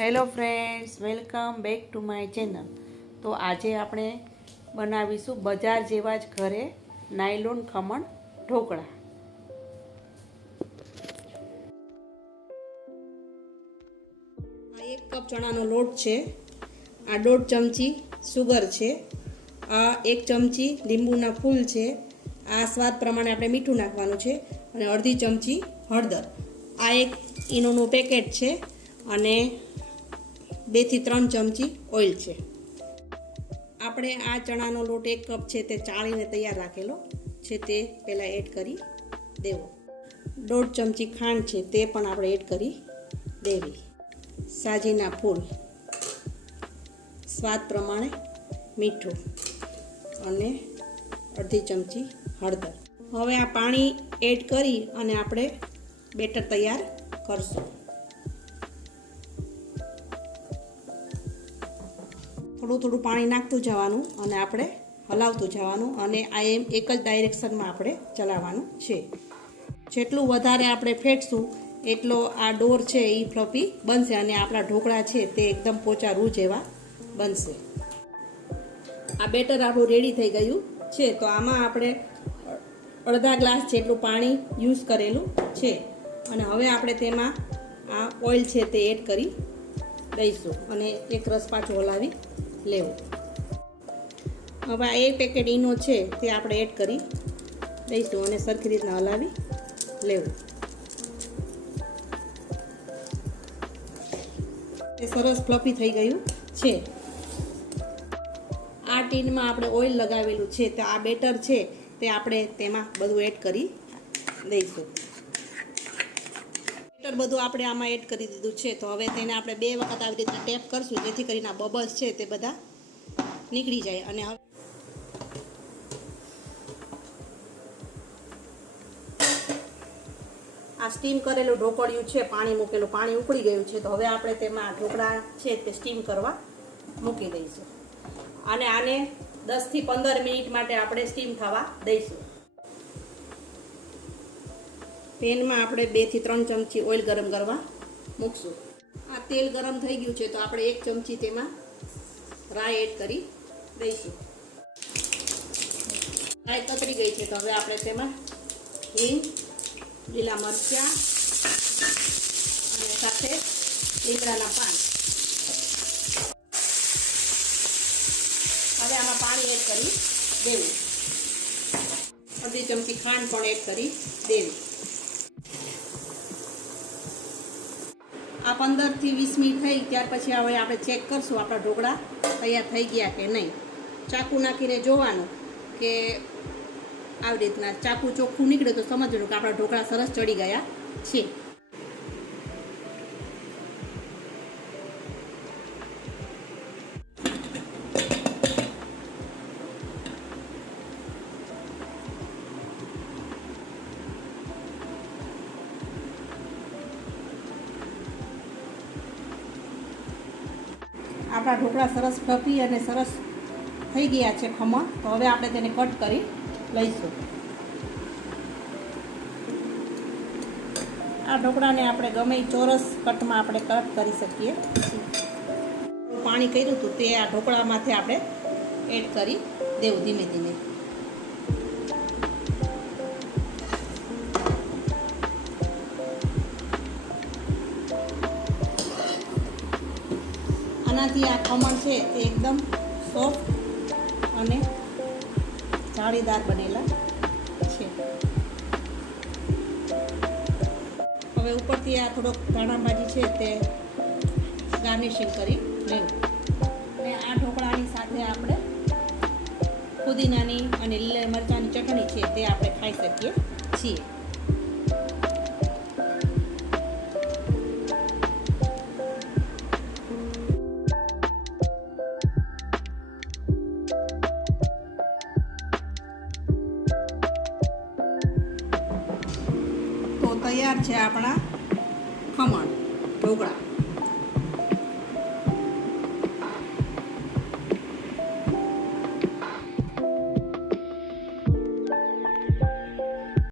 Hello friends, welcome back to my channel. તો આજે આપણે બનાવીશું બજાર જેવા જ ઘરે નાયલોન ખમણ ઢોકળા. એક કપ ચણાનો લોટ છે, આ દોઢ ચમચી સુગર છે, આ એક ચમચી લીંબુના ફૂલ છે, આ સ્વાદ પ્રમાણે આપણે મીઠું નાખવાનું છે અને અડધી ચમચી હળદર. આ એક ઈનોનું પેકેટ છે અને બેથી ત્રણ ચમચી ઓઇલ છે. આપણે આ ચણાનો લોટ એક કપ છે તે ચાળીને તૈયાર રાખેલો છે તે પહેલાં એડ કરી દેવો. દોઢ ચમચી ખાંડ છે તે પણ આપણે એડ કરી દેવી. સાજીના ફૂલ. સ્વાદ પ્રમાણે મીઠું અને અડધી ચમચી હળદર. હવે આ પાણી એડ કરી અને આપણે બેટર તૈયાર કરશું. થોડું થોડું પાણી નાખતું જવાનું અને આપણે હલાવતું જવાનું અને આ એમ એક જ ડાયરેક્શનમાં આપણે ચલાવવાનું છે. જેટલું વધારે આપણે ફેટશું એટલો આ ડોર છે એ ફ્લફી બનશે અને આપણા ઢોકળા છે તે એકદમ પોચા રૂ જેવા બનશે. આ બેટર આપણું રેડી થઈ ગયું છે, તો આમાં આપણે અડધા ગ્લાસ જેટલું પાણી યુઝ કરેલું છે. અને હવે આપણે તેમાં આ ઓઇલ છે તે એડ કરી દઈશું અને એક રસ પાછો હલાવી લેવું. હવે આ એક પેકેટ ઈનો છે તે આપણે એડ કરી દઈશું અને સરખી રીતના હલાવી લેવું. એ સરસ ફ્લફી થઈ ગયું છે. આ ટીનમાં આપણે ઓઇલ લગાવેલું છે, તો આ બેટર છે તે આપણે તેમાં બધું એડ કરી દઈશું. બેટર બધું આપણે આમાં એડ કરી દીધું છે. તો હવે તેને આપણે બે વખત આવી રીતના ટેપ કરશું, જેથી કરીને બબલ્સ છે તે બધા નીકળી જાય. અને હવે આ સ્ટીમ કરેલું ઢોકળિયું છે, પાણી મૂકેલું પાણી ઉકળી ગયું છે. તો હવે આપણે તેમાં ઢોકળા છે તે સ્ટીમ કરવા મૂકી દઈશું. અને આને દસથી પંદર મિનિટ માટે આપણે સ્ટીમ થવા દઈશું. પેનમાં આપણે બેથી ત્રણ ચમચી ઓઇલ ગરમ કરવા મૂકશું. આ તેલ ગરમ થઈ ગયું છે તો આપણે એક ચમચી તેમાં રાય એડ કરી દઈશું. રાય કતરી ગઈ છે તો હવે આપણે તેમાં હિંગ, લીલા મરચાં અને સાથે લીમડાના પાન. હવે આમાં પાણી એડ કરી દેવું. અડધી ચમચી ખાંડ પણ એડ કરી દેવી. આ પંદરથી વીસ મિનિટ થઈ, ત્યાર પછી હવે આપણે ચેક કરશું આપણા ઢોકળા તૈયાર થઈ ગયા કે નહીં. ચાકુ નાખીને જોવાનું કે આવી રીતના ચાકુ ચોખ્ખું નીકળે તો સમજવાનું કે આપણા ઢોકળા સરસ ચડી ગયા છે. આપણા ઢોકળા સરસ ફ્લફી અને સરસ થઈ ગયા છે ખમણ. તો હવે આપણે તેને કટ કરી લઈશું. આ ઢોકળાને આપણે ગમે ચોરસ કટમાં આપણે કટ કરી શકીએ. પાણી કર્યું હતું તે આ ઢોકળામાંથી આપણે એડ કરી દેવું ધીમે ધીમે. આનાથી આ ખમણ છે તે એકદમ સોફ્ટ અને જાળીદાર બનેલા છે. હવે ઉપરથી આ થોડોક ધાણાભાજી છે તે ગાર્નિશિંગ કરી લેવું. અને આ ઢોકળાની સાથે આપણે પુદીનાની અને લીલા મરચાંની ચટણી છે તે આપણે ખાઈ શકીએ છીએ. તૈયાર છે આપણા ખમણ ઢોકળા.